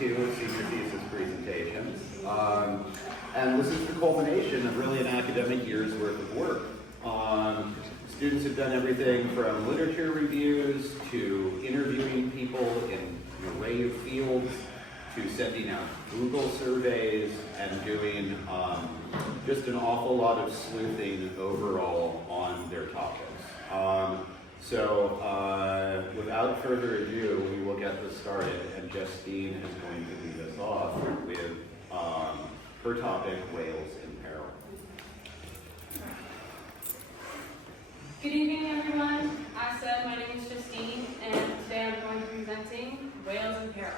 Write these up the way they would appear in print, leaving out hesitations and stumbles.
2 senior thesis presentations. And this is the culmination of really an academic year's worth of work. Students have done everything from literature reviews to interviewing people in an array of fields to sending out Google surveys and doing just an awful lot of sleuthing overall on their topics. So without further ado, we will get this started, and Justine is going to lead us off with her topic, Whales in Peril. Good evening, everyone. As said, my name is Justine, and today I'm going to be presenting Whales in Peril.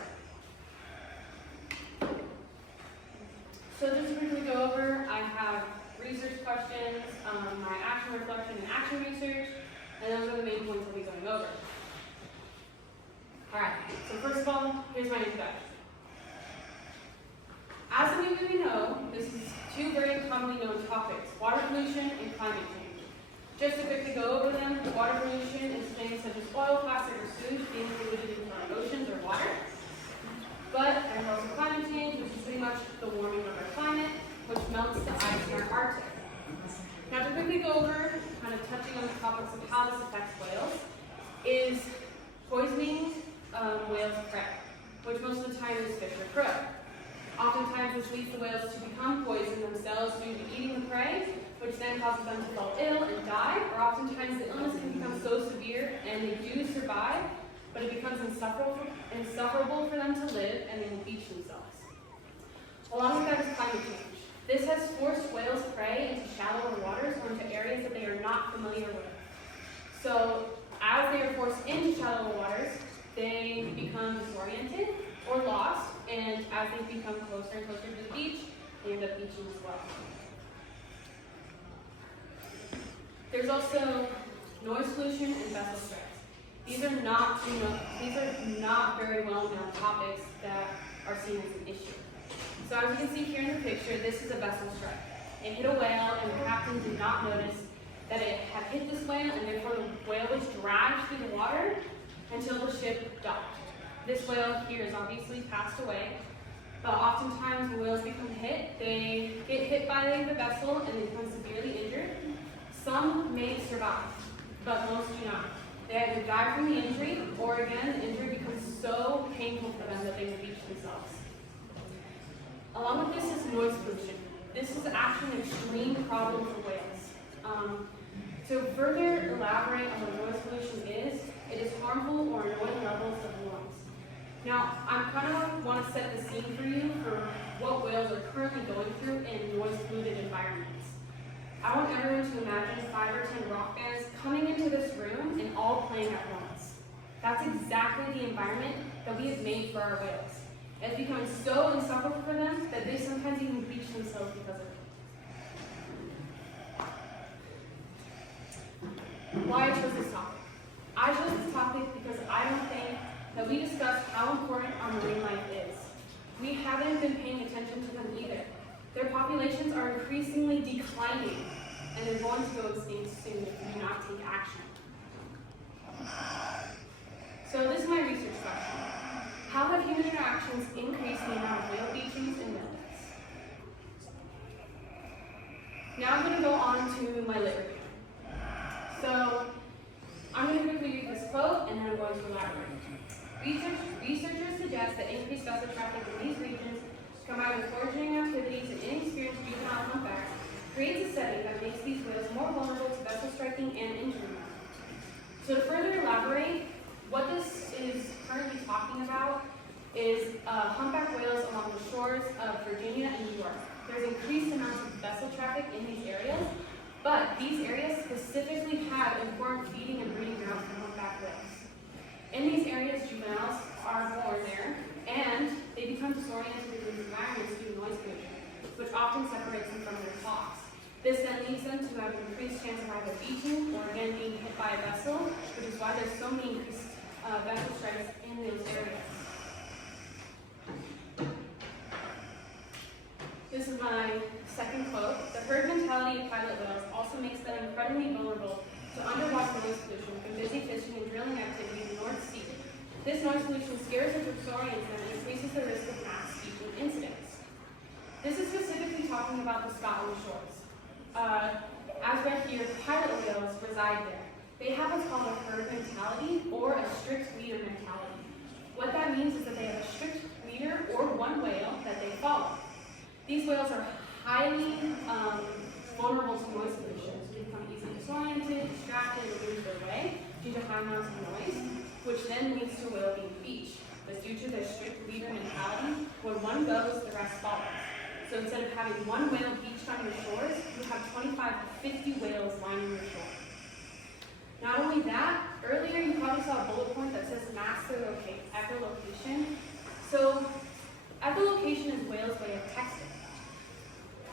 So just to quickly go over, I have research questions, my action reflection and action research, and those are the main points I'll be going over. Alright, so first of all, here's my introduction. As some of you know, this is two very commonly known topics, water pollution and climate change. Just to quickly go over them, water pollution is things such as oil, plastic, or sewage being polluted into our oceans or water. But there's also climate change, which is pretty much the warming of our climate, which melts the ice in our Arctic. Now to quickly go over, kind of touching on the topics of how this affects whales, is poisoning whales' prey, which most of the time is fish or crow. Oftentimes this leads the whales to become poisoned themselves due to eating the prey, which then causes them to fall ill and die, or oftentimes the illness can become so severe and they do survive, but it becomes insufferable for them to live and they will beach themselves. Along with that is climate change. This has forced whales' prey into shallower waters or into areas that they are not familiar with. So as they are forced into shallower waters, they become disoriented or lost, and as they become closer and closer to the beach, they end up beaching as well. There's also noise pollution and vessel stress. These are not very well known topics that are seen as an issue. So as you can see here in the picture, this is a vessel strike. It hit a whale, and the captain did not notice that it had hit this whale, and therefore the whale was dragged through the water until the ship docked. This whale here is obviously passed away, but oftentimes when whales become hit, they get hit by the vessel and they become severely injured. Some may survive, but most do not. They either die from the injury, or again, the injury becomes so painful for them that they will beach themselves. Along with this is noise pollution. This is actually an extreme problem for whales. To further elaborate on what noise pollution is, it is harmful or annoying levels of noise. Now, I kind of want to set the scene for you for what whales are currently going through in noise-polluted environments. I want everyone to imagine 5 or 10 rock bands coming into this room and all playing at once. That's exactly the environment that we have made for our whales. It's becoming so insufferable for them that they sometimes even beach themselves because of it. Why I chose this topic? I chose this topic because I don't think that we discussed how important our marine life is. We haven't been paying attention to them either. Their populations are increasingly declining, and they're going to go extinct soon if we do not take action. So this is my research question. How have human interactions increased the amount of whale beachings and whale deaths? Now I'm going to go on to my lit review. So I'm going to quickly read this quote, and then I'm going to elaborate. Researchers suggest that increased vessel traffic in these regions, combined with foraging activities and inexperienced juvenile humpbacks, creates a setting that makes these whales more vulnerable to vessel striking and injury. So to further elaborate, what this is currently talking about is humpback whales along the shores of Virginia and New York. There's increased amounts of vessel traffic in these areas, but these areas specifically have important feeding and breeding grounds for humpback whales. In these areas, juveniles are born there, and they become disoriented in these environments due to noise pollution, which often separates them from their flocks. This then leads them to have an increased chance of either beaching or again being hit by a vessel, which is why there's so many increased vessel strikes in those areas. This is my second quote. The herd mentality of pilot whales also makes them incredibly vulnerable to underwater noise pollution from busy fishing and drilling activities in the North Sea. This noise pollution scares or disorients them and increases the risk of mass speaking incidents. This is specifically talking about the Scotland shores. As read here, pilot whales reside there. They have what's called a herd mentality or a strict leader mentality. What that means is that they have a strict leader or one whale that they follow. These whales are highly vulnerable to noise pollution, so they become easily disoriented, distracted, or lose their way due to high amounts of noise, which then leads to a whale being beached. But due to their strict leader mentality, when one goes, the rest follows. So instead of having one whale beached on your shores, you have 25 to 50 whales lining your shore. Not only that, earlier you probably saw a bullet point that says mask their echolocation. So echolocation is whales' way of texting.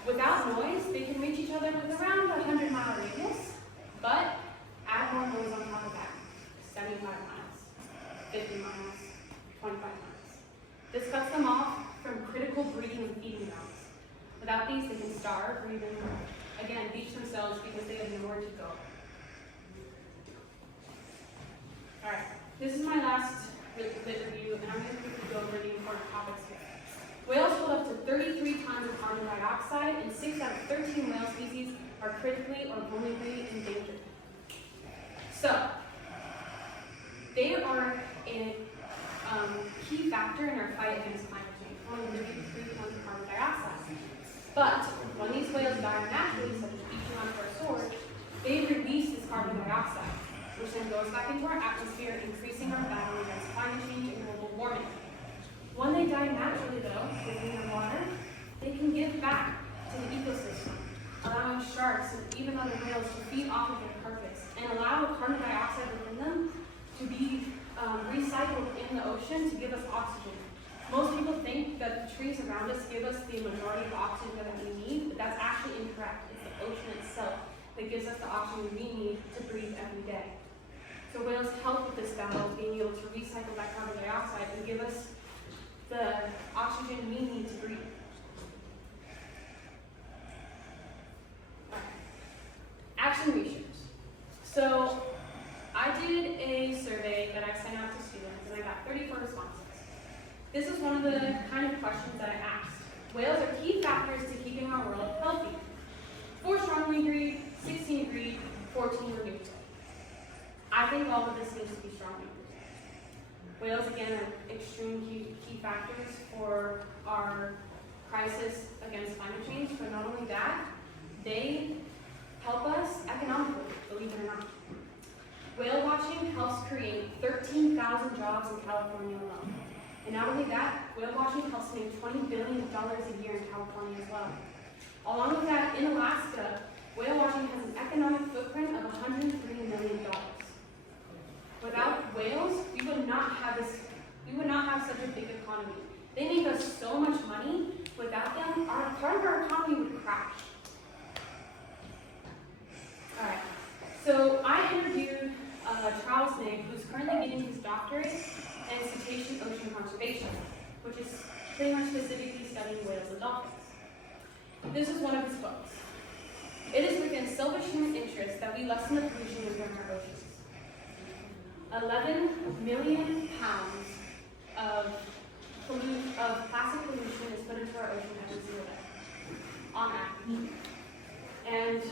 Without noise, they can reach each other with around a 100-mile radius, but add more noise on top of that, 75 miles, 50 miles, 25 miles. This cuts them off from critical breeding and feeding grounds. Without these, they can starve or even, again, beach themselves because they have nowhere to go. All right, this is my last bit review, and I'm going to quickly go over the important topics here. Whales hold up to 33 tons of carbon dioxide, and 6 out of 13 whale species are critically or vulnerably endangered. So, they are a key factor in our fight against climate change, only 33 tons of carbon dioxide. But when these whales die naturally, such as beaching onto our shores, they release this carbon dioxide, which then goes back into our atmosphere, increasing our battle against climate change and global warming. When they die naturally, though, within the water, they can give back to the ecosystem, allowing sharks and even other whales to feed off of their carcass and allow the carbon dioxide within them to be recycled in the ocean to give us oxygen. Most people think that the trees around us give us the majority of oxygen that we need, but that's actually incorrect. It's the ocean itself that gives us the oxygen we need to breathe every day. So whales help with this battle, being able to recycle that carbon dioxide and give us the oxygen we need to breathe. Action research. So I did a survey that I sent out to students, and I got 34 responses. This is one of the kind of questions that I asked. Whales are key factors to keeping our world healthy. 4 strongly agreed, 16 agreed, 14 were neutral. I think all of this needs to be strongly agreed. Whales, again, are extreme key factors for our crisis against climate change, but not only that, they help us economically, believe it or not. Whale watching helps create 13,000 jobs in California alone. And not only that, whale watching helps make $20 billion a year in California as well. Along with that, in Alaska, whale watching has an economic footprint of $103 million. Without whales, we would not have such a big economy. They make us so much money. Without them, part of our economy would crash. All right. So I interviewed Charles Nigg, who's currently getting his doctorate in cetacean ocean conservation, which is pretty much specifically studying whales and dolphins. This is one of his quotes. It is within selfish human interest that we lessen the pollution within our oceans. 11 million pounds of plastic pollution is put into our ocean every single day, on average. And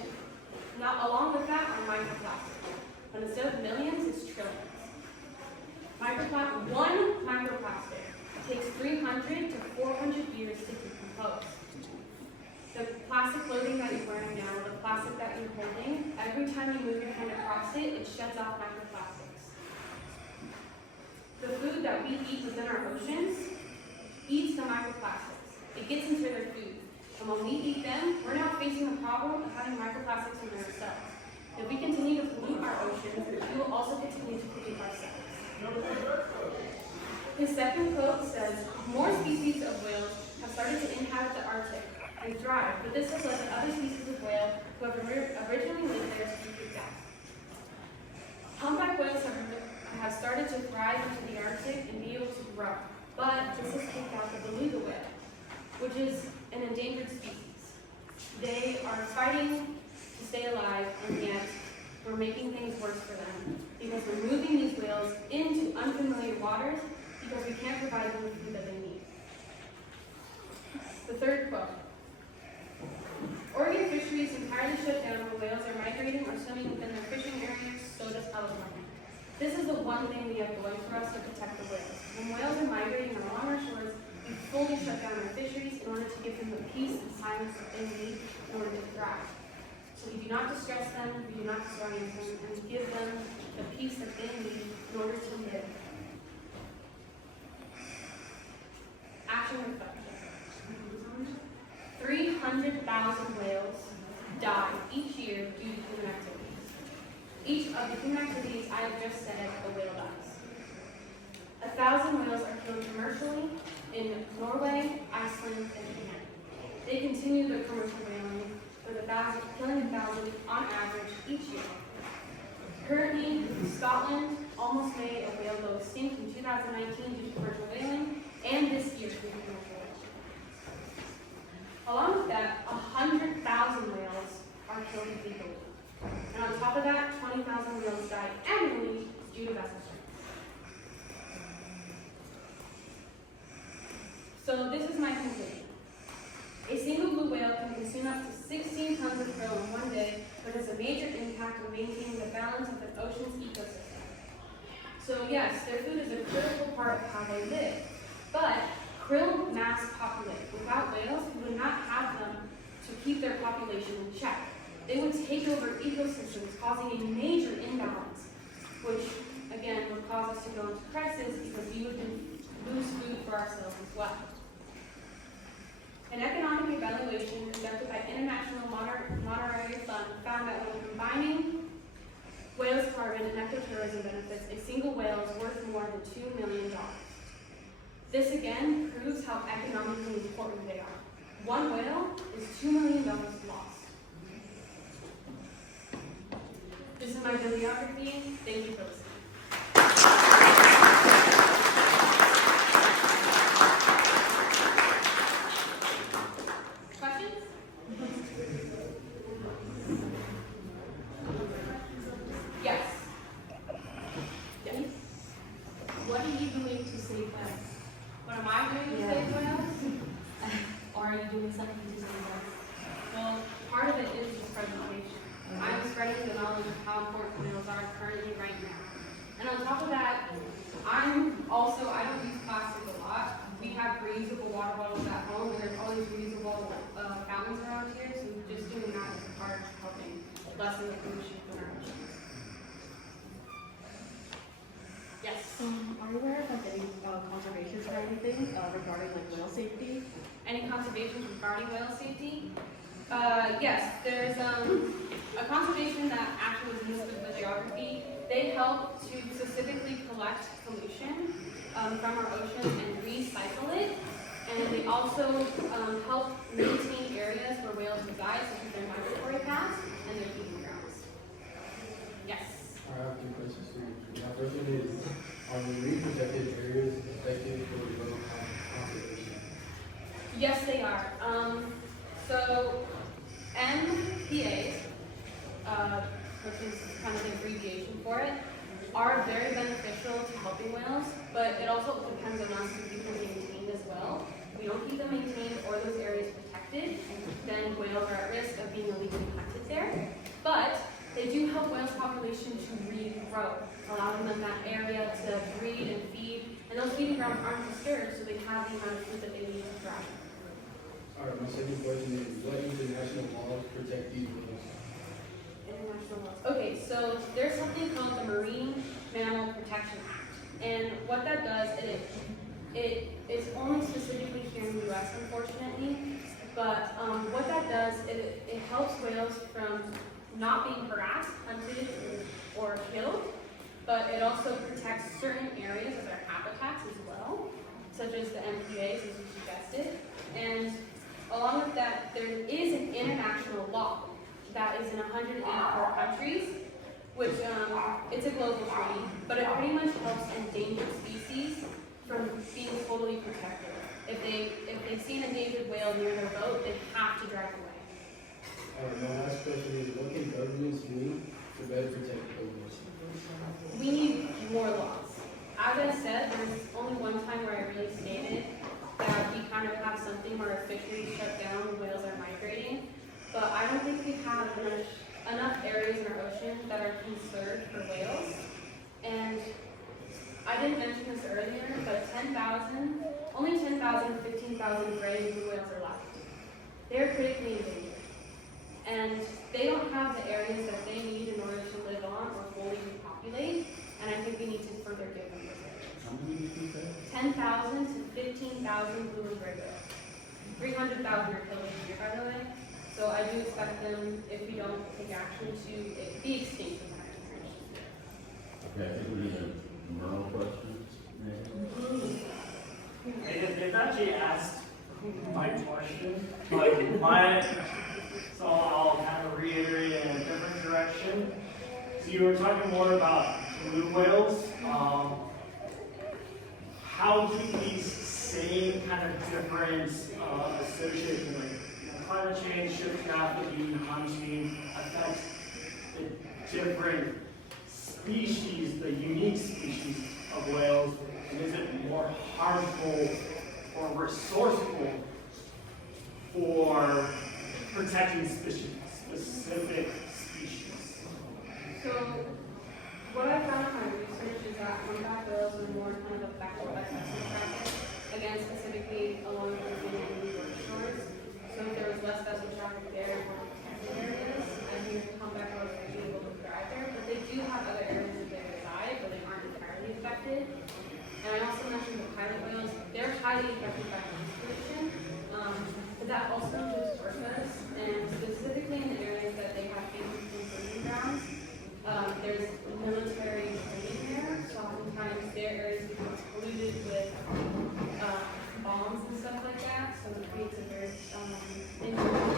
along with that are microplastics. But instead of millions, it's trillions. One microplastic takes 300 to 400 years to decompose. The plastic clothing that you're wearing now, the plastic that you're holding, every time you move your hand across it, it sheds off microplastics. The food that we eat within our oceans eats the microplastics. It gets into their food. And when we eat them, we're now facing the problem of having microplastics in ourselves. If we continue to pollute our oceans, we will also continue to pollute ourselves. His second quote says, more species of whales have started to inhabit the Arctic and thrive, but this has led to other species of whale who have originally lived there to be kicked out. Humpback whales have started to thrive into the Arctic and be able to grow, but this has kicked out the beluga whale, which is an endangered species. They are fighting to stay alive, and yet we're making things worse for them because we're moving these whales into unfamiliar endangered waters because we can't provide them the food that they need. The third quote. Oregon fisheries entirely shut down when whales are migrating or swimming within their fishing areas, so does California. This is the one thing we have going for us to protect the whales. When whales are migrating along our shores, we fully shut down our fisheries in order to give them the peace and silence that they need in order to thrive. So we do not distress them, we do not disorient them, and we give them the peace that they need in order to live. Action reflection. 300,000 whales die each year due to human activities. Each of the human activities I have just said, a whale dies. 1,000 whales are killed commercially in Norway, Iceland, and Japan. They continue their commercial whaling with killing 1,000 on average each year. Currently, Scotland almost made a whale go extinct in 2019 due to commercial whaling, and this year due to commercial whaling. Along with that, 100,000 whales are killed illegally. And on top of that, 20,000 whales die annually due to vessel strikes. So this is my conclusion. A single blue whale can consume up to 16 tons of krill in one day, but has a major impact on maintaining the balance of an ocean's ecosystem. So yes, their food is a critical part of how they live, but krill mass populate. Without whales, we would not have them to keep their population in check. They would take over ecosystems, causing a major imbalance, which again would cause us to go into crisis because we would lose food for ourselves as well. An economic evaluation conducted by International Monetary Fund found that when combining whales' carbon and ecotourism benefits, a single whale is worth more than $2 million. This again proves how economically important they are. One whale is $2 million lost. This is my bibliography. Thank you for listening. Questions? Yes. Yes. What are you doing to save whales? What am I doing to save whales? Or are you doing something to save whales? Well, part of it is just presentation. I'm spreading the knowledge of how important whales are currently right now. And on top of that, I don't use plastic a lot. We have reusable water bottles at home, and there's always reusable fountains around here, so just doing that is a part of helping lessen the pollution from our oceans. Yes? Are you aware of like any conservations or anything regarding like whale safety? Any conservation regarding whale safety? Yes, there's a conservation that actually was used with bibliography. They help to specifically collect pollution from our oceans and recycle it. And they also help maintain areas where whales reside, such as their migratory paths and their feeding grounds. Yes? I have two questions for you. My first one is, are marine protected areas effective for whale conservation? Yes, they are. So MPAs, which is kind of the abbreviation for it, are very beneficial to helping whales, but it also depends on us to keep them maintained as well. If we don't keep them maintained or those areas protected, then whales are at risk of being illegally hunted there. But they do help whales' population to regrow, allowing them that area to breed and feed, and those feeding grounds aren't disturbed, so they have the amount of food that they need to thrive. Alright, my second question is, what international laws protect these whales? International laws. Okay, so there's something called the Marine Mammal Protection Act, and what that does, it's only specifically here in the U.S. unfortunately, but what that does, it helps whales from not being harassed, hunted, or killed, but it also protects certain areas of their habitats as well, such as the MPAs, as you suggested, and along with that, there is an international law that is in 184 countries, which it's a global treaty, but it pretty much helps endangered species from being totally protected. If they see an endangered whale near their boat, they have to drive away. Alright, my last question is, what can governments do to better protect the whales? We need more laws. as I said, there's only one time where I really stated that we kind of have something where our fisheries shut down when whales are migrating. But I don't think we have enough areas in our ocean that are conserved for whales. And I didn't mention this earlier, but only 10,000 to 15,000 gray and blue whales are left. They're critically endangered. And they don't have the areas that they need in order to live on or fully repopulate. And I think we need to further give them those areas. How many did you say? 10,000 to 15,000 blue and gray whales. 300,000 are killed each year, by the way. So I do expect them, if we don't take action, to be extinct in the next generation. Okay, I think we need a Merle question. They've actually asked my question, so I'll kind of reiterate in a different direction. So you were talking more about blue whales. How do these same kind of different associations, like climate change, ship trafficking, hunting, affect the different species, the unique species of whales? And is it more harmful or resourceful for protecting specific species? So what I found in my research is that humpback whales are more kind of effective by testing traffic, again specifically along the Virginia and New York shores. So if there was less vessel traffic there, more protected areas, I think humpback whales are actually able to thrive there. But they do have other areas that they reside, but they aren't entirely affected. And I also mentioned the pilot whales, they're highly affected by noise pollution, but that also includes orcas, and specifically in the areas that they have breeding grounds, there's military training there, so oftentimes their areas become polluted with bombs and stuff like that, so it creates a very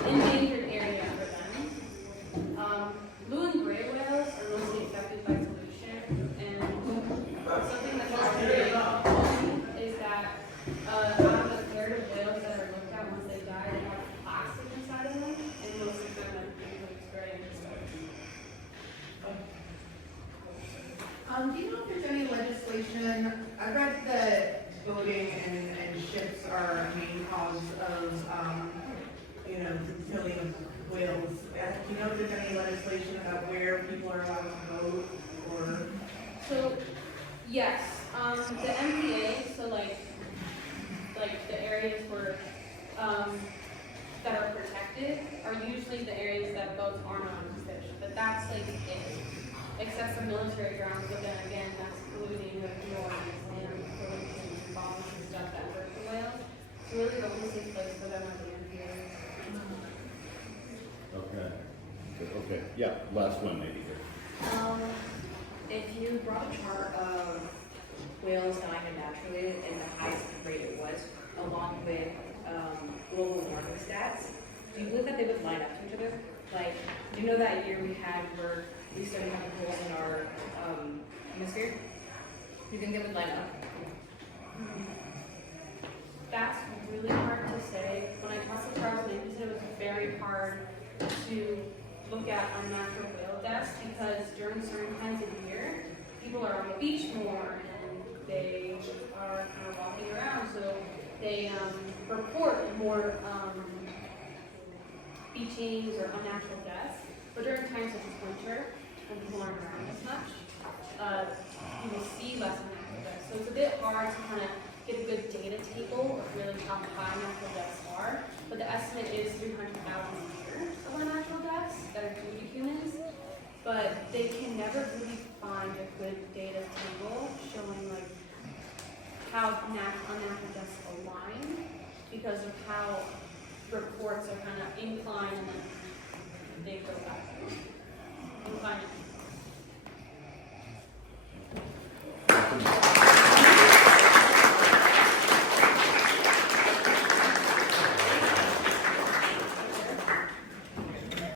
endangered area for them. Blue and gray whales are mostly affected by pollution, and something that's also very common is that out of a third of whales that are looked at once they die, they have plastic inside of them, and most of them includes gray and Do you know if there's any legislation? I read that boating and ships are a main cause of, the killing of whales. Do you know if there's any legislation about where people are allowed to boat or? So, yes, the MPA, so like the areas where, that are protected are usually the areas that boats aren't allowed to fish, but that's like it. Except for military grounds, but then again, that's polluting with noise and pollution and bombs and stuff that hurt the whales. So really the only safe place for them are the MPA. Okay, yeah, last one maybe. If you brought a chart of whales dying unnaturally and the highest rate it was, along with global warming stats, do you believe that they would line up to each other? Like, do you know that year we had where we started having holes in our hemisphere? Do you think they would line up? That's really hard to say. When I talked to Charles Nicholson, it was very hard to look at unnatural whale deaths because during certain times of the year, people are on the beach more and they are kind of walking around, so they report more beachings or unnatural deaths. But during times such as winter, when people aren't around as much, you will see less unnatural deaths. So it's a bit hard to kind of get a good data table of really how high natural deaths are. But the estimate is 300,000 a year of unnatural deaths that are due to humans. But they can never really find a good data table showing like how unnatural deaths align because of how reports are kind of inclined and then they go back. Inclined.